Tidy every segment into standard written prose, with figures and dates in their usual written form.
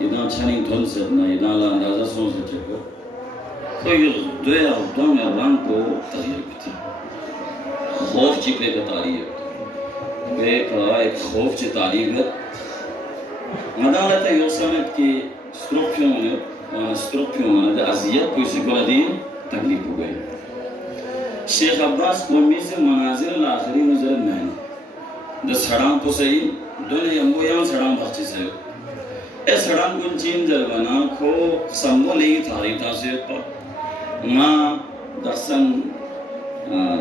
ادھا چھنی دھن سکنا ادھا لا اندازہ سون سے چکر کوئی دوئے اردوں میں رنگ کو تغییر کرتی خوف چکے کا تاریخ بے کہا ایک خوف چی تاریخ ہے مدالتا یوسانت کی ستروپیوں نے عذیت کوئی سے گلہ دین تکلیف ہو گئی شیخ عباس قومی سے مناظر الاخری نظر میں دا سڑان کو صحیح دونے یمبو یان سڑان بخچی سے اے سڑان کن چین جلوانا کو سمبو لئی تاریتا سے ما درسن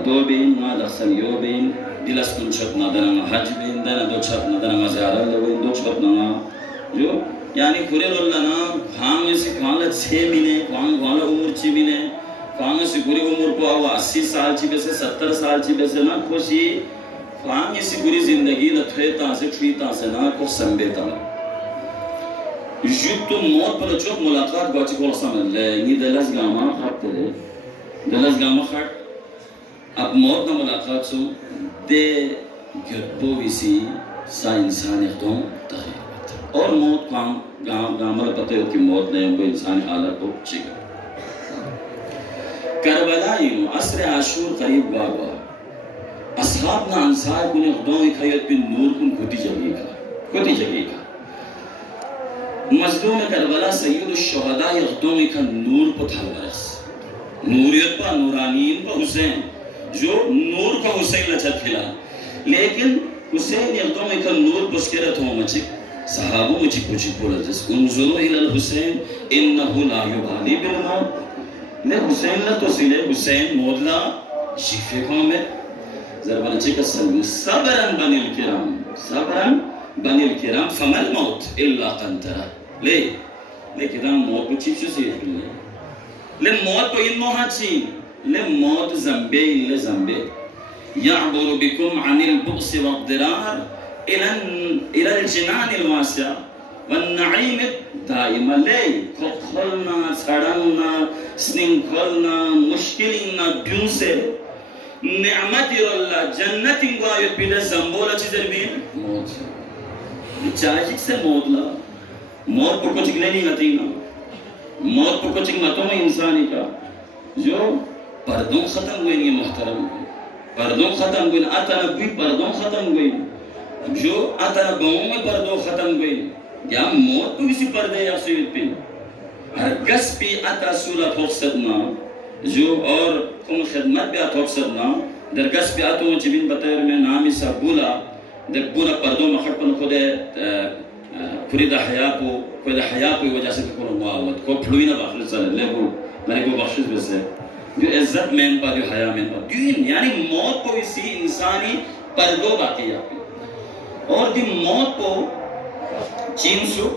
دو بین ما درسن یو بین دلس کن چھتنا دنما حج بین دن دو چھتنا دنما زیارہ لوین دو چھتنا جو یعنی کھرے رولنا ہاں میں سے کھانا 6 مہینے کھانا عمر 6 مہینے کھانا سے پوری عمر کو آوا 80 سال چی بیسے 70 سال چی بیسے نا خوشی کھانا سے پوری زندگی لتھویتا سے چھویتا سے نا کو سنبیتا جب تو موت پر چوک ملاقات گوچی کو سمجھ لے یہ دلس گاما خط تلے دلس گاما خط اب موت نا ملاقات سو دے گرپو ویسی سا انسان اختوں تغییر اور موت گامل پتہ ہوتی موت نے ہم کو انسانی حالت کو چکر کربلائی عصر عاشور قریب بابا اصحاب نا انسار کنے خدوں ایک حیات پہ نور کن کھوٹی جگہ کا مظلوم کربلا سید الشہداء خدوں ایک نور پہ تھا برس نوریت پا نورانین پا حسین جو نور کا حسین لچت کھلا لیکن حسین خدوں ایک نور پسکرت ہوں مچک صحابوں میں چکو بولا جس انظروا الى الحسین انہو لا یبالی بالموت لے حسین لا تو سلے حسین مولا شیفے کھوں میں ضربنا چکا سلم صبرا بنی الکرام فما الموت الا قنطرہ لے کدام موت کو چیف چو سیف لے موت کو ان موہا چین لے موت زنبے لے زنبے یعبر بکم عن البؤس والضرار الى الجنان الواسع والنعیم دائما لے کھلنا سڑنا سننکھلنا مشکلنا بیوں سے نعمت اللہ جنت انگوائیت پیلے زنبولا چیزر بھی موت سے چاہیک سے موت لا موت پر کچھ نہیں گتی نا موت پر کچھ متوں میں انسانی کا جو پردوں ختم ہوئے نہیں محترم پردوں ختم ہوئے آتا نبوی پردوں ختم ہوئے جو آتا نبووں میں پردوں ختم ہوئے یا موت تو کسی پردے یا سویت پہ ہر گس پہ آتا سولہ فرصتنا جو اور کم خدمت پہ آتا فرصتنا در گس پہ آتا ہوں چبین بطور میں نامی سا بولا در بولا پردوں میں خط پن خود فرید حیاء کو وجہ سے کھولو معاوت کو پھلوئی نہ باخر صلی اللہ کو میں کو بخشش بسے جو عزت میں پا جو حیاء میں پا یعنی موت کو اسی انسانی پردوں باقی آپ اور دی موت کو چین سو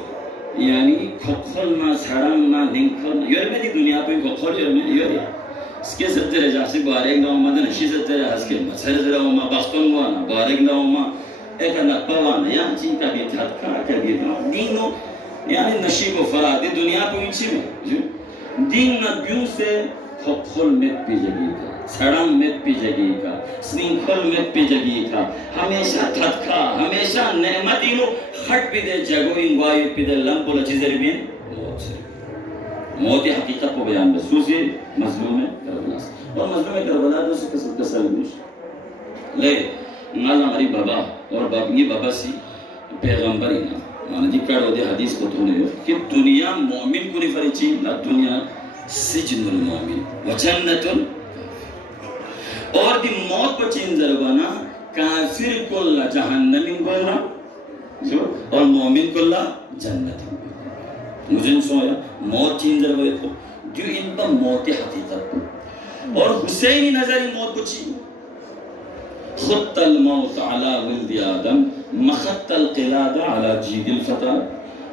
یعنی کھوکھلنا سڑنا ننکھلنا یور میں دی دنیا پہ کھوکھل یور میں یور اس کے زدہ رجا سے بارک داؤں مدن اشی زدہ رجا اس کے مسئل زدہ ہوں بختن ہوا نا بارک داؤں ما ایک نقبوانا یا چین کا بھی تھاتکا کا بھی دینو یعنی نشیب و فراد دی دنیا پہ انچی میں دین نبیوں سے کھوکھل مت پی جگی کا سڑن مت پی جگی کا سننکھل مت پی جگی کا ہمیشہ تھاتکا ہمیشہ نعمت انو خٹ پی دے جگو انگوائی پی دے لم بولا چیزر بھی موت سے موت حقیقت کو بیان بسوسی مظلوم کربلا اور مظلوم کربلا دو سے کسل گوش لے مالا ہماری بابا اور بابنی بابا سی پیغمبری نا مانا جی کڑو دے حدیث کو تونے ہو کہ دنیا مومن کو نہیں فریچی نا دنیا سجن المومن وجنت اور دی موت کو چین ضربانا کافر کل جہنم کل جو اور مومن کل جنت مجھے سویا موت چین ضربانا تو جو ان پر موت حقیقت اور حسینی نظری موت کو چین خط الموت على ولد آدم مخط القلاد على جید الفتح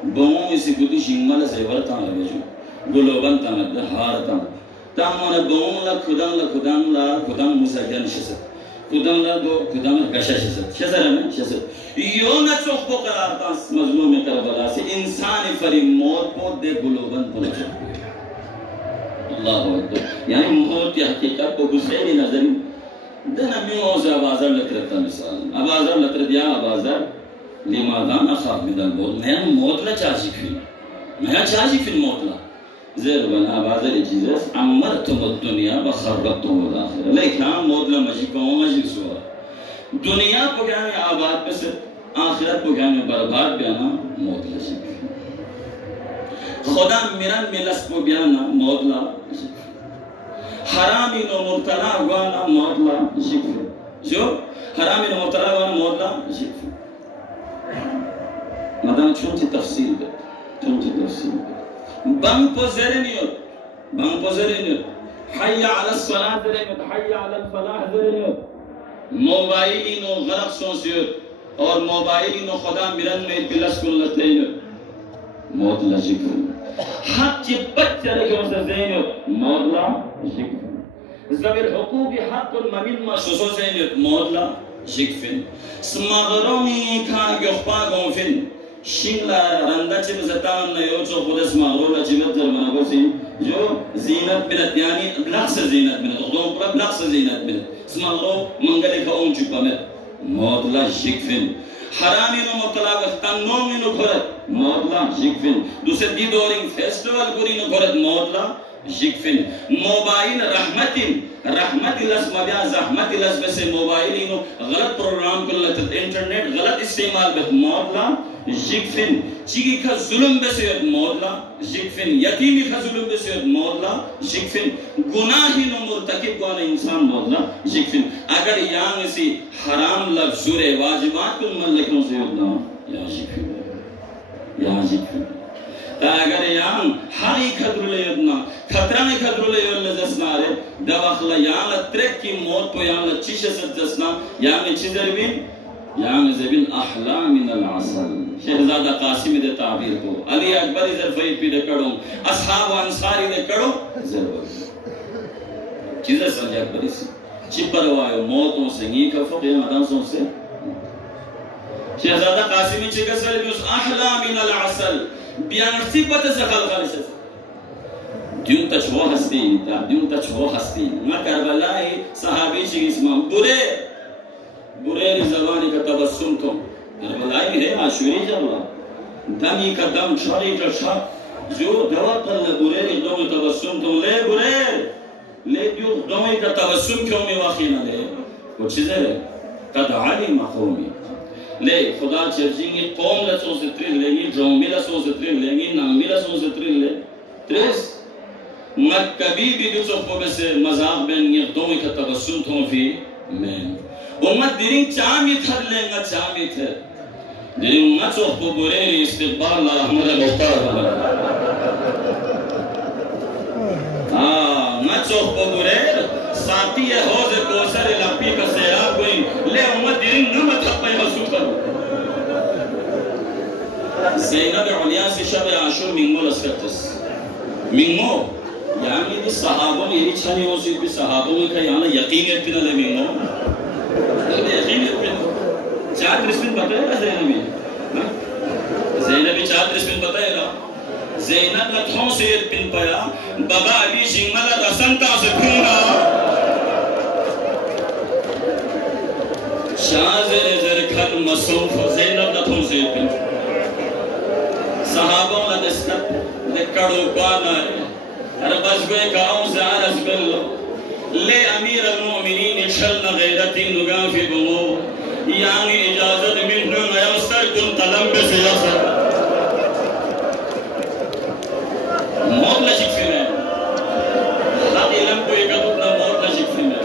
بہوں اسی کتی شنگمال زیور تاں لگے جو گلوبن تاں لگے ہار تاں تاہمانا بہوں خدام مساکیان شسد خدام لا دو خدام گشا شسد شسد ہمیں شسد یوں نچوک کو قرار تاں مظلوم کربلا سے انسان فری موت کو دے گلوبن کو نچوک اللہ اکبر یعنی موت کی حقیقت کو حسینی نظری دن امیوں سے ابازر لکرتا مثال ابازر لکرت یا ابازر لمادان اخاف من الموت میں موت نہ چاہی پھر ما چاجي في الموت لا زير بنا بعض الجيزس عمرتم الدنيا وخربتم الآخرة ليك هم موت لا مجيكم ومجيك سوا دنیا کو کیا میں آباد پہ سے آخرت کو کیا میں برباد بیانا موت لا شکر خدا میرا ملس کو بیانا موت لا شکر حرامی نو مبتلا گوانا موت لا شکر جو حرامی نو مبتلا گوانا موت لا شکر مدام چونچی تفصیل بے چونچی تفصیل بے بم کو زرینیت حی علی الصلاة زرینیت حی علی الفلاح زرینیت موبائلی نو غرق سونسیت اور موبائلی نو خدا میرن میں دلس کن لتینیت موت لا شکر حق چی بچہ لکھوں سے زینیت موت لا شکر زبر حقوقی حق الممین ما شسو زینیت موت لا شکر سمغرومی کھان گخپا گونفن شنگلا رندا چی بزتان نیو چو خودس مغرور چی بزر منگو سی جو زینت بنت یعنی بلقص زینت بنت اخدوم پرا بلقص زینت بنت سمغرو منگلی کا اون چکا میں موت لا شکفن حرامی نو مبتلا گفتن نومی نو کھرد موت لا شکفن دوسرے دی دورنگ فیسٹیول کری نو کھرد موت لا شکفن موبائل رحمت لس مبیا زحمت لس بسے موبائلی نو غلط پروگرام کرلت انٹرنیٹ غلط استعمال بت موت لا شکفن چیگی کا ظلم بسیت موت لا شکفن یتیمی کا ظلم بسیت موت لا شکفن گناہی نو مرتکب گوانا انسان موت لا شکفن اگر یہاں اسی حرام لفظ زورے واجبات کن من لکھنوں سے ہوتا یا شکفن تا اگر یہاں ہائی خطر لے اتنا خطرہ خطر لے لزسنا رے دواخلہ یہاں ترک کی موت پو یہاں چیش ست جسنا یہاں چیزر بین یہاں زبین احلا من العسل شہزادہ قاسم دے تعبیر کو علی اکبری ظرفی پی دے کڑوں اصحاب و انصاری دے کڑوں ضرور چیزیں سنجھ اکبری سی چپر ہوئے موتوں سے ہی کفر یہ مدانسوں سے شہزادہ قاسمی چکر سر بھی اس احلا من العسل بیانسی پتہ سے خلقہ سے دیون تا چھو ہستی نا کربلائی صحابی چی اسمام برے زبانی کا تبسم تو کربلائی ہے آشوری جلوہ دمی کا دم چھوڑی کا چھپ جو دوا کر لے برے دومی تبسم تو لے برے لے دیو دومی کا تبسم کیوں میں واقعی نہ لے وہ چیزیں لے قد علی مقومی لے خدا چرچیں گی قوم لسوں سے تریل لیں گی جومی لسوں سے تریل لیں گی نامی لسوں سے تریل لیں تریس مکبی بھی دو چوکو بسے مذاق بین یہ دومی کا تبسم تو فی میں امت دیرین چامی تھر لیں گا چامی تھر دیرین نا چوکو برین استقبال اللہ رحمت مختار نا چوکو برین ساتھی حوض کوسر لپی کا سیراب کوئی لے امت دیرین نمت حق پہ حسود کرو زینب علیہ سے شب عاشور منگو لسکتس منگو یعنی دی صحابوں یہی چھانی ہو سی بھی صحابوں کا یہاں یقینیت پہ نہ لے منگو یقینیت پہ چار رسمین بتائے گا زینبی زینبی چار رسمین بتائے گا زینب نتھوں سے ایک پن پایا بابا علی شنگمالا رسنتا سے پھنگا شازر زرکھن مصوف زینب نتھوں سے ایک پن صحابوں نے دستت لکڑو پانا ربز گوئے کاؤں سے عرض بلو لے امیر المؤمنین شلن غیرتی نگافی بمو یعنی اجازت منہم ایوستر کن طلم بس یسر موت لشک فی میں حق علم کو ایک اتنا موت لشک فی میں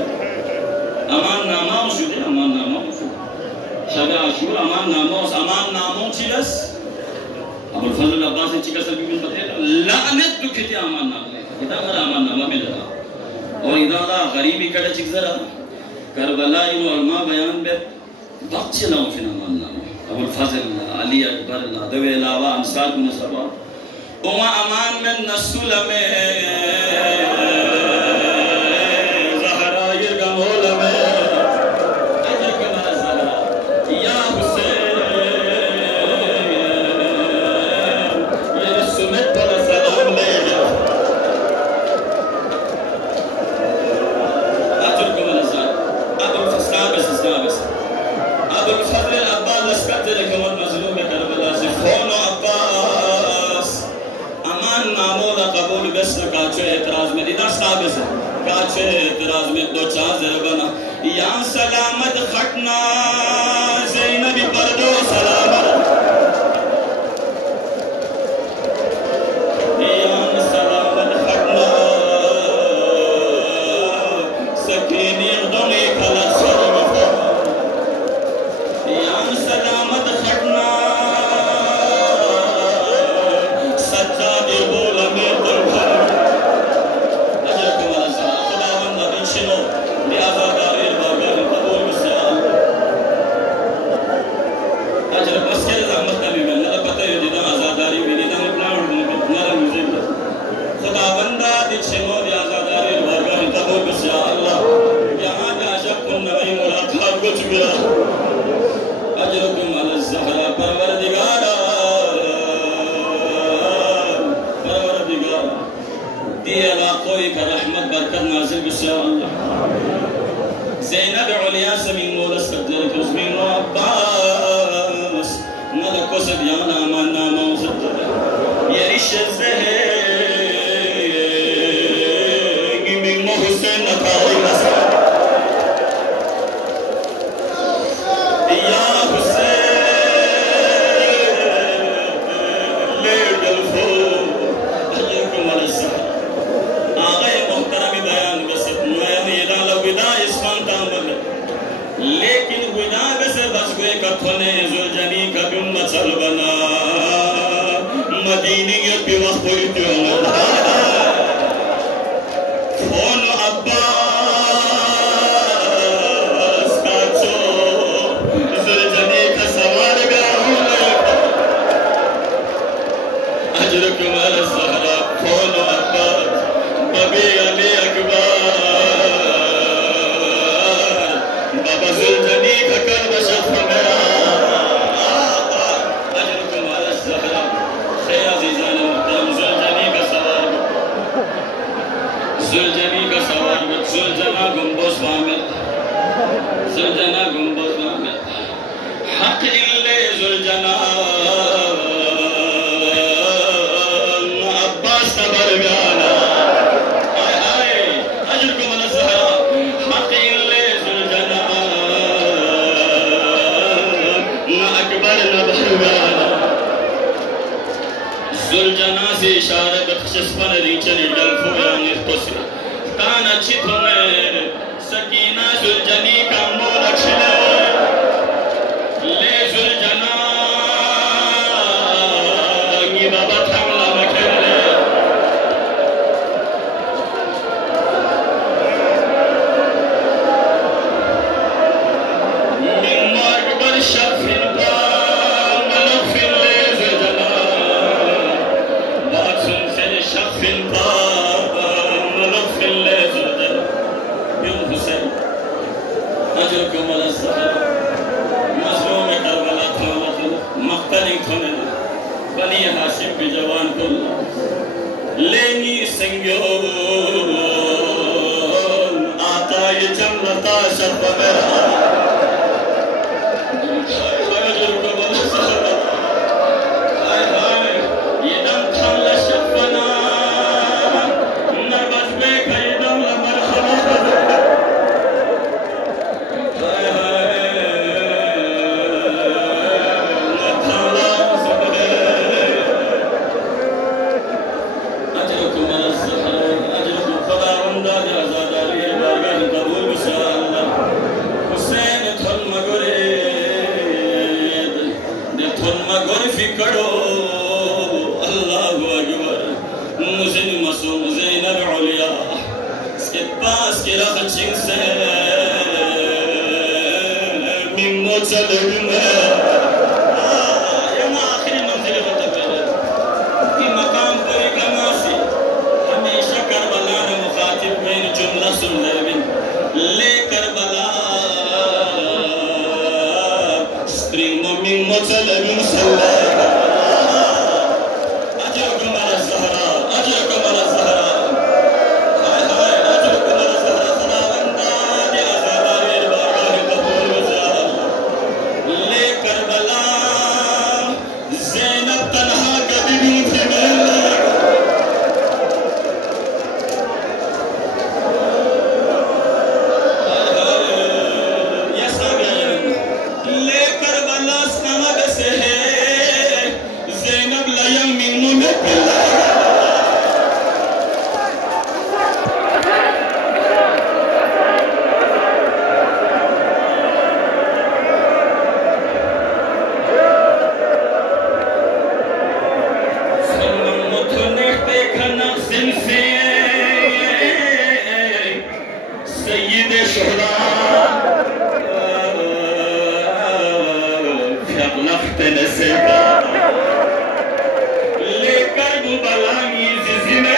امان نامہ شدے امان نامہ شدے شب عاشور امان نامہ چیلس ابو الفضل عباس نے چکا سر بھی بتایا لعنت تو کھتے امان نامہ ادھا مرا امان نامہ مل رہا اور ادھا اللہ غریبی کڑا چک ذرا کربلا انو علماء بیان بیت وقت چلاؤں فی امان نامہ ابو الفضل علی اکبر دوے علاوہ انصار کو نصبہ وما امان من نسول میں زہرا یرگمول میں اجر کمارا زہرا یا حسین یہ سمت پر سلام لے جا اجر کمارا زہرا ابو الفضل عباس لسکت لکمت مظلوم کربلا سے فون عباس جواب سے کاچے اعتراض میں دو چازر بنا یا سلامت خٹنا زینب پردو سلامت یا سلامت خٹنا سکینی اردنی خلق شرم یا سلامت خٹنا زینب علیا سمین مولس قدر کس من عباس ملک و سبیان آمان ناما و زدر یریش الزهی من محسن نتاوی مسا یا حسین لید الفور اجرکم علی الزهر آغای محترمی بیان بسید لیکن گناہ سے بس گئے کتھونے زلجنی کا بیم مچل بنا مدینیت بھی وقت ہوئی تیوں کھون عباس کا چو زلجنی کا سوار گاہوں اجرکم علی الزہرہ کھون عباس ببی علی اکبر زلجنی کا کرب شف میرا اجرکم علی الزہرہ خیر عزیزان محترم زلجنی کا سوار زلجنی کا سوار زلجنہ گنبوس فامد زلجنہ گنبوس فامد حق اللہ زلجنہ عباس کا برگانا اجرکم علی الزہرہ حق اللہ زلجنہ زلجنہ سے اشارہ بخشش پر ریچن ڈلفو یا نفتوسی کان اچھی تھونے سکینہ زلجنی کا مولک شلے لے زلجنہ یہ بابا تھاملہ مکھر لے من مارکبر شرفن پا اجرکم علی الزہرہ مظلوم کربلا تھولت مقتلی تھونے بنی حاشم بھی جوان کل لینی سنگیو آتا یہ جملتا شرف میرا اجرکم علی الزہرہ یہ دم کھالا شفنا نربز بے کئی دم لمرحبا حسین عليك نقص في سيد الشهداء في أغلقت نسيبا لكرب بلاني زيزيني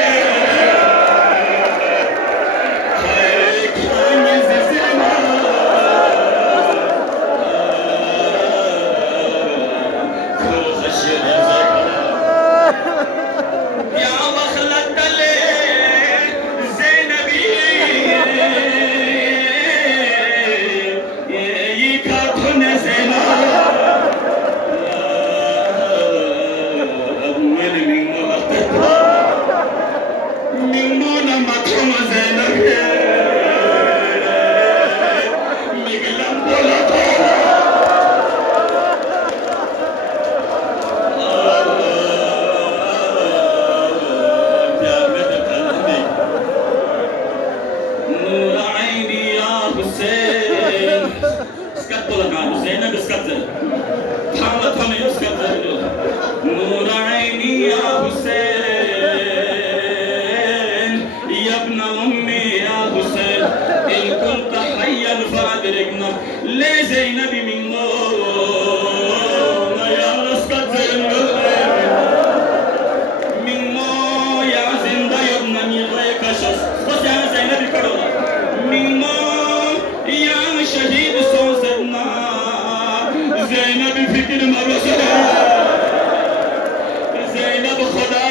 خيرك هاني زيزيني كل خشي رزاك يا وخلت لي زينبي يكاتون زينب نور عيني يا حسين يا ابن أمي يا حسين إن كنت حيا فأدركنا لزينب من نور يا رسكت زينب من نور يا زندا يا ابن ميغيك شخص بس يا زينب كرولا من نور يا شهيد صوصنا زينب فكر مرسل زينب خدا